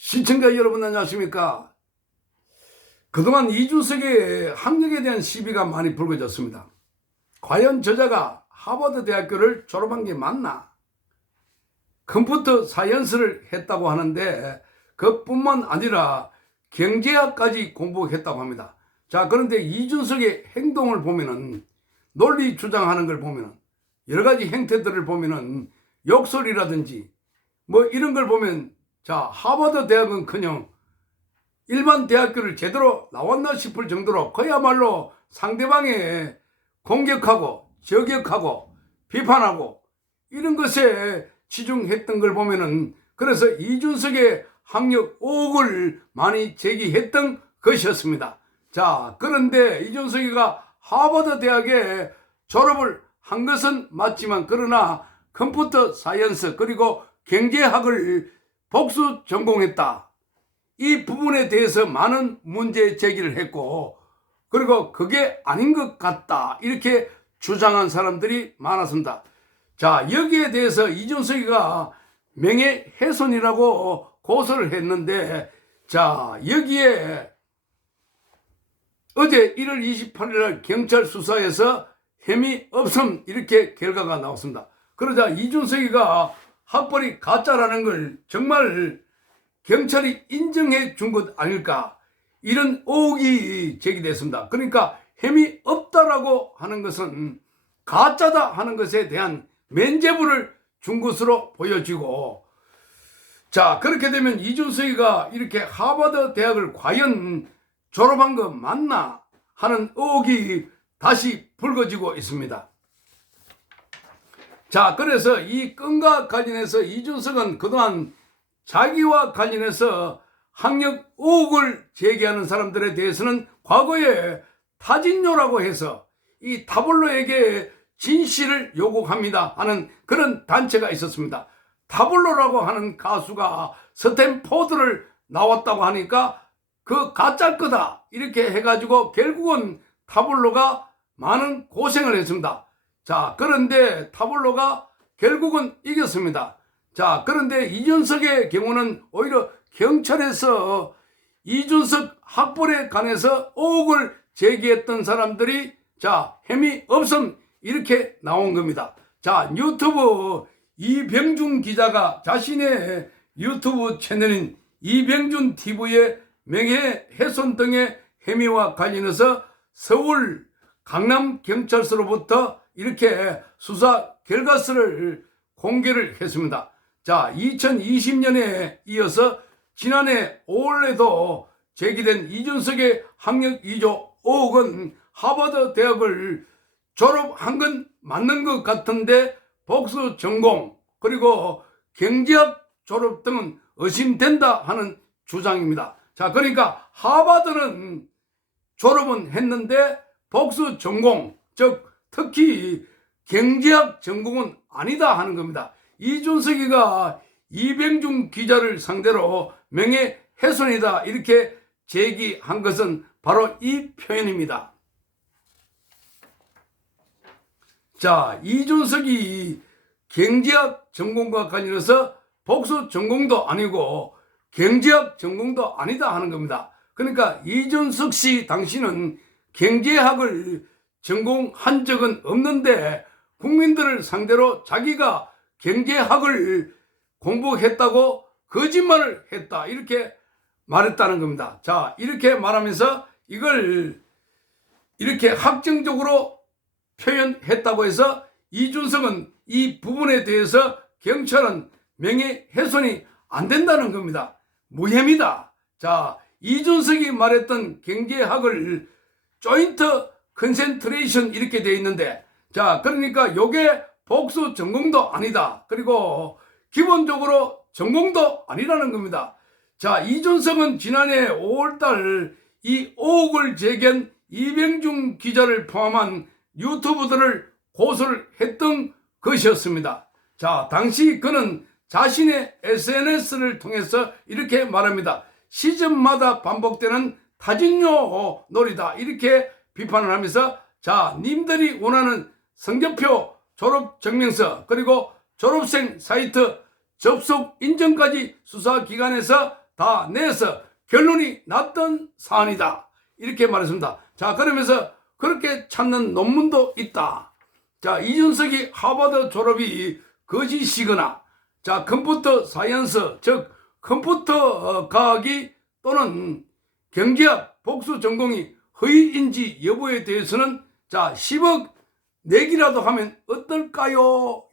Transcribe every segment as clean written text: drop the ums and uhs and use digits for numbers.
시청자 여러분 안녕하십니까. 그동안 이준석의 학력에 대한 시비가 많이 불거졌습니다. 과연 저자가 하버드 대학교를 졸업한 게 맞나? 컴퓨터 사이언스를 했다고 하는데 그뿐만 아니라 경제학까지 공부했다고 합니다. 자, 그런데 이준석의 행동을 보면은, 논리 주장하는 걸 보면은, 여러 가지 행태들을 보면은 욕설이라든지 뭐 이런 걸 보면, 자, 하버드 대학은커녕 일반 대학교를 제대로 나왔나 싶을 정도로 그야말로 상대방에 공격하고 저격하고 비판하고 이런 것에 치중했던 걸 보면은, 그래서 이준석의 학력 의혹을 많이 제기했던 것이었습니다. 자, 그런데 이준석이가 하버드 대학에 졸업을 한 것은 맞지만, 그러나 컴퓨터 사이언스 그리고 경제학을 복수 전공했다, 이 부분에 대해서 많은 문제 제기를 했고, 그리고 그게 아닌 것 같다, 이렇게 주장한 사람들이 많았습니다. 자, 여기에 대해서 이준석이가 명예훼손이라고 고소를 했는데, 자, 여기에 어제 1월 28일 날 경찰 수사에서 혐의 없음 이렇게 결과가 나왔습니다. 그러자 이준석이가 학벌이 가짜라는 걸 정말 경찰이 인정해 준 것 아닐까, 이런 의혹이 제기됐습니다. 그러니까 혐의 없다라고 하는 것은 가짜다 하는 것에 대한 면죄부를 준 것으로 보여지고, 자, 그렇게 되면 이준석이가 이렇게 하버드 대학을 과연 졸업한 거 맞나 하는 의혹이 다시 불거지고 있습니다. 자, 그래서 이 건과 관련해서 이준석은 그동안 자기와 관련해서 학력 의혹을 제기하는 사람들에 대해서는 과거에 타진요라고 해서 이 타블로에게 진실을 요구합니다 하는 그런 단체가 있었습니다. 타블로라고 하는 가수가 스탠포드를 나왔다고 하니까 그 가짜 거다 이렇게 해가지고 결국은 타블로가 많은 고생을 했습니다. 자, 그런데 타블로가 결국은 이겼습니다. 자, 그런데 이준석의 경우는 오히려 경찰에서 이준석 학벌에 관해서 의혹을 제기했던 사람들이, 자, 혐의 없음 이렇게 나온 겁니다. 자, 유튜브 이병준 기자가 자신의 유튜브 채널인 이병준 TV의 명예훼손 등의 혐의와 관련해서 서울 강남경찰서로부터 이렇게 수사 결과서를 공개를 했습니다. 자, 2020년에 이어서 지난해 5월에도 제기된 이준석의 학력 위조 의혹은 하버드 대학을 졸업한 건 맞는 것 같은데 복수 전공 그리고 경제학 졸업 등은 의심된다 하는 주장입니다. 자, 그러니까 하버드는 졸업은 했는데 복수 전공, 즉 특히 경제학 전공은 아니다 하는 겁니다. 이준석이가 이병준 기자를 상대로 명예훼손이다 이렇게 제기한 것은 바로 이 표현입니다. 자, 이준석이 경제학 전공과 관련해서 복수 전공도 아니고 경제학 전공도 아니다 하는 겁니다. 그러니까 이준석 씨 당신은 경제학을 전공한 적은 없는데 국민들을 상대로 자기가 경제학을 공부했다고 거짓말을 했다 이렇게 말했다는 겁니다. 자, 이렇게 말하면서 이걸 이렇게 확정적으로 표현했다고 해서 이준석은 이 부분에 대해서 경찰은 명예훼손이 안 된다는 겁니다. 무혐의다. 자, 이준석이 말했던 경제학을 조인트 컨센트레이션 이렇게 되어 있는데, 자, 그러니까 요게 복수 전공도 아니다. 그리고 기본적으로 전공도 아니라는 겁니다. 자, 이준석은 지난해 5월달 이 의혹을 제기한 이병준 기자를 포함한 유튜브들을 고소를 했던 것이었습니다. 자, 당시 그는 자신의 SNS를 통해서 이렇게 말합니다. 시즌마다 반복되는 타진요 놀이다 이렇게 비판을 하면서, 자, 님들이 원하는 성적표, 졸업증명서 그리고 졸업생 사이트 접속 인증까지 수사기관에서 다 내서 결론이 났던 사안이다. 이렇게 말했습니다. 자, 그러면서 그렇게 찾는 논문도 있다. 자, 이준석이 하버드 졸업이 거짓이거나, 자, 컴퓨터 사이언스, 즉 컴퓨터 과학이 또는 경제학 복수 전공이 허위인지 여부에 대해서는 자, 10억 내기라도 하면 어떨까요?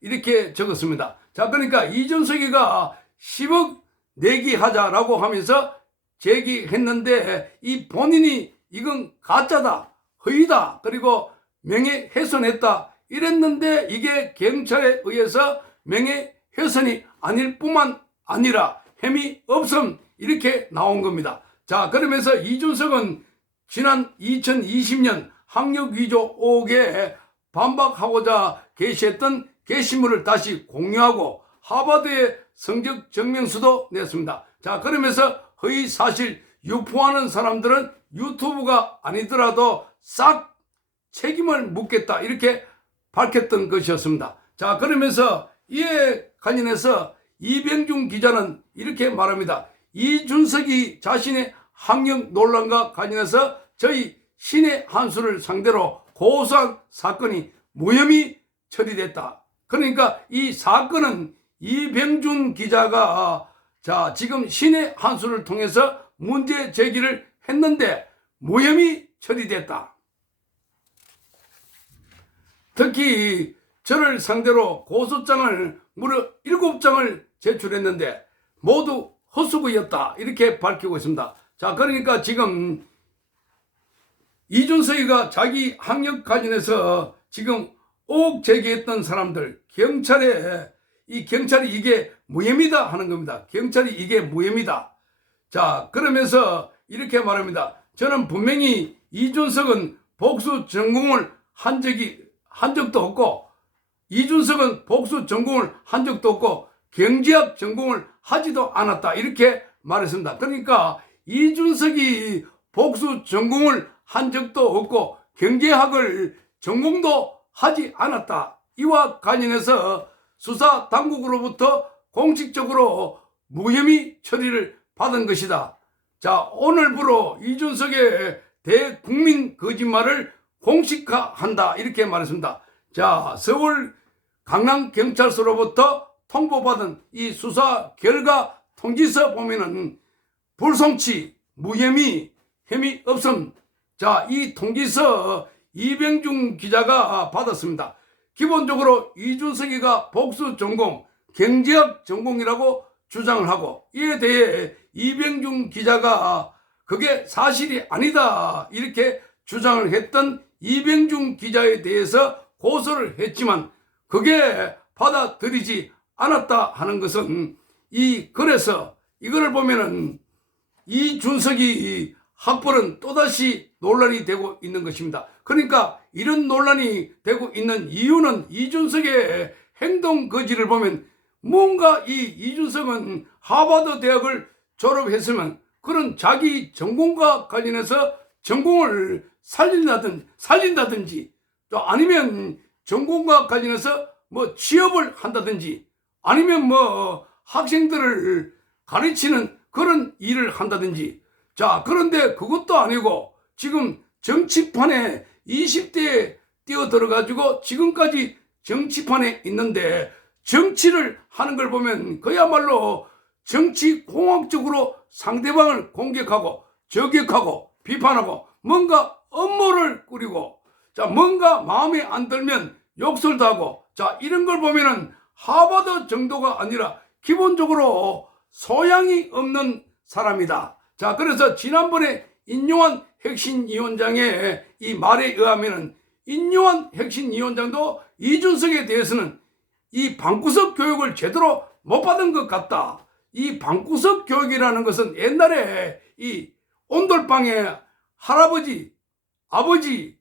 이렇게 적었습니다. 자, 그러니까 이준석이가 10억 내기 하자라고 하면서 제기했는데, 이 본인이 이건 가짜다, 허위다, 그리고 명예훼손했다 이랬는데, 이게 경찰에 의해서 명예훼손이 아닐 뿐만 아니라 혐의 없음 이렇게 나온 겁니다. 자, 그러면서 이준석은 지난 2020년 학력 위조 의혹에 반박하고자 게시했던 게시물을 다시 공유하고 하버드의 성적 증명서도 냈습니다. 자, 그러면서 허위 사실 유포하는 사람들은 유튜브가 아니더라도 싹 책임을 묻겠다 이렇게 밝혔던 것이었습니다. 자, 그러면서 이에 관련해서 이병준 기자는 이렇게 말합니다. 이준석이 자신의 학력 논란과 관련해서 저희 신의 한수를 상대로 고소한 사건이 무혐의 처리됐다. 그러니까 이 사건은 이병준 기자가 자, 지금 신의 한수를 통해서 문제 제기를 했는데 무혐의 처리됐다. 특히 저를 상대로 고소장을 무려 7장을 제출했는데 모두 헛수고였다 이렇게 밝히고 있습니다. 자, 그러니까 지금 이준석이가 자기 학력 관련해서 지금 의혹 제기했던 사람들 경찰이 이게 무혐의다 하는 겁니다. 경찰이 이게 무혐의다. 자, 그러면서 이렇게 말합니다. 저는 분명히 이준석은 복수 전공을 한 적도 없고, 이준석은 복수 전공을 한 적도 없고 경제학 전공을 하지도 않았다 이렇게 말했습니다. 그러니까 이준석이 복수 전공을 한 적도 없고 경제학을 전공도 하지 않았다. 이와 관련해서 수사 당국으로부터 공식적으로 무혐의 처리를 받은 것이다. 자, 오늘부로 이준석의 대국민 거짓말을 공식화한다 이렇게 말했습니다. 자, 서울 강남경찰서로부터 통보받은 이 수사 결과 통지서 보면은 불송치, 무혐의, 혐의 없음. 자, 이 통지서 이병준 기자가 받았습니다. 기본적으로 이준석이가 복수 전공, 경제학 전공이라고 주장을 하고, 이에 대해 이병준 기자가 그게 사실이 아니다 이렇게 주장을 했던 이병준 기자에 대해서 고소를 했지만 그게 받아들이지 않았다 하는 것은 이 글에서 이거를 보면은 이준석이 학벌은 또다시 논란이 되고 있는 것입니다. 그러니까 이런 논란이 되고 있는 이유는 이준석의 행동 거지를 보면 뭔가 이 이준석은 하버드 대학을 졸업했으면 그런 자기 전공과 관련해서 전공을 살린다든지 또 아니면 전공과 관련해서 뭐 취업을 한다든지 아니면 뭐 학생들을 가르치는 그런 일을 한다든지. 자, 그런데 그것도 아니고 지금 정치판에 20대에 뛰어들어가지고 지금까지 정치판에 있는데 정치를 하는 걸 보면 그야말로 정치공학적으로 상대방을 공격하고 저격하고 비판하고 뭔가 음모를 꾸리고, 자, 뭔가 마음에 안 들면 욕설도 하고, 자, 이런 걸 보면은 하버드 정도가 아니라 기본적으로 소양이 없는 사람이다. 자, 그래서 지난번에 인요한 혁신위원장의 이 말에 의하면은 인요한 혁신위원장도 이준석에 대해서는 이 방구석 교육을 제대로 못 받은 것 같다. 이 방구석 교육이라는 것은 옛날에 이 온돌방에 할아버지, 아버지,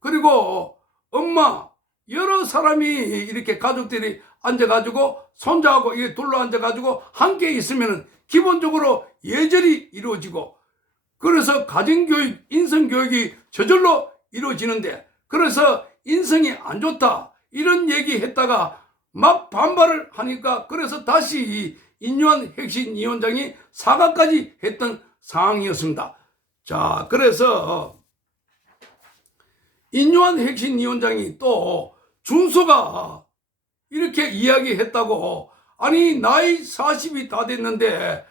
그리고 엄마, 여러 사람이 이렇게 가족들이 앉아가지고 손자하고 이게 둘러 앉아가지고 함께 있으면 기본적으로 예절이 이루어지고, 그래서 가정교육, 인성교육이 저절로 이루어지는데, 그래서 인성이 안 좋다 이런 얘기 했다가 막 반발을 하니까 그래서 다시 인요한 혁신위원장이 사과까지 했던 상황이었습니다. 자, 그래서 인요한 혁신위원장이 또 준서가 이렇게 이야기했다고, 아니 나이 40이 다 됐는데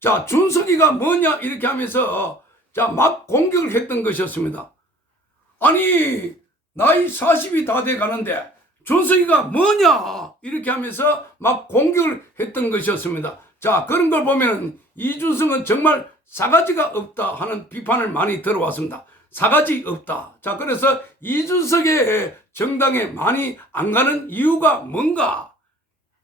자 준석이가 뭐냐 이렇게 하면서 자 막 공격을 했던 것이었습니다. 아니 나이 40이 다 돼 가는데 준석이가 뭐냐 이렇게 하면서 막 공격을 했던 것이었습니다. 자, 그런 걸 보면 이준석은 정말 싸가지가 없다 하는 비판을 많이 들어왔습니다. 싸가지 없다. 자, 그래서 이준석의 정당에 많이 안 가는 이유가 뭔가?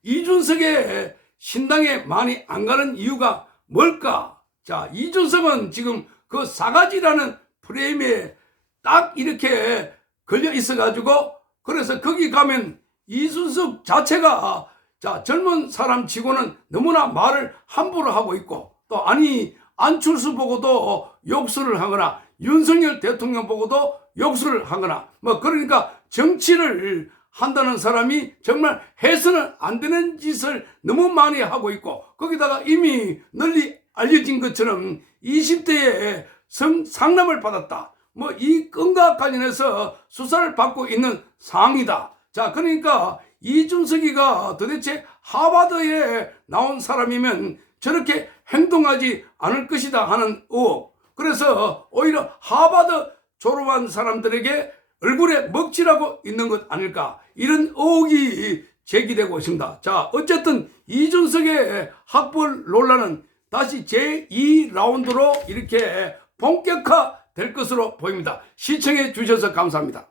이준석의 신당에 많이 안 가는 이유가 뭘까? 자, 이준석은 지금 그 싸가지라는 프레임에 딱 이렇게 걸려 있어가지고, 그래서 거기 가면 이준석 자체가 자 젊은 사람 치고는 너무나 말을 함부로 하고 있고, 또 아니 안철수 보고도 욕설을 하거나 윤석열 대통령 보고도 욕설을 하거나, 뭐 그러니까 정치를 한다는 사람이 정말 해서는 안 되는 짓을 너무 많이 하고 있고, 거기다가 이미 널리 알려진 것처럼 20대에 상남을 받았다, 뭐 이 건과 관련해서 수사를 받고 있는 상황이다. 자, 그러니까 이준석이가 도대체 하버드에 나온 사람이면 저렇게 행동하지 않을 것이다 하는 의혹. 그래서 오히려 하버드 졸업한 사람들에게 얼굴에 먹칠하고 있는 것 아닐까, 이런 의혹이 제기되고 있습니다. 자, 어쨌든 이준석의 학벌 논란은 다시 제2라운드로 이렇게 본격화 될 것으로 보입니다. 시청해 주셔서 감사합니다.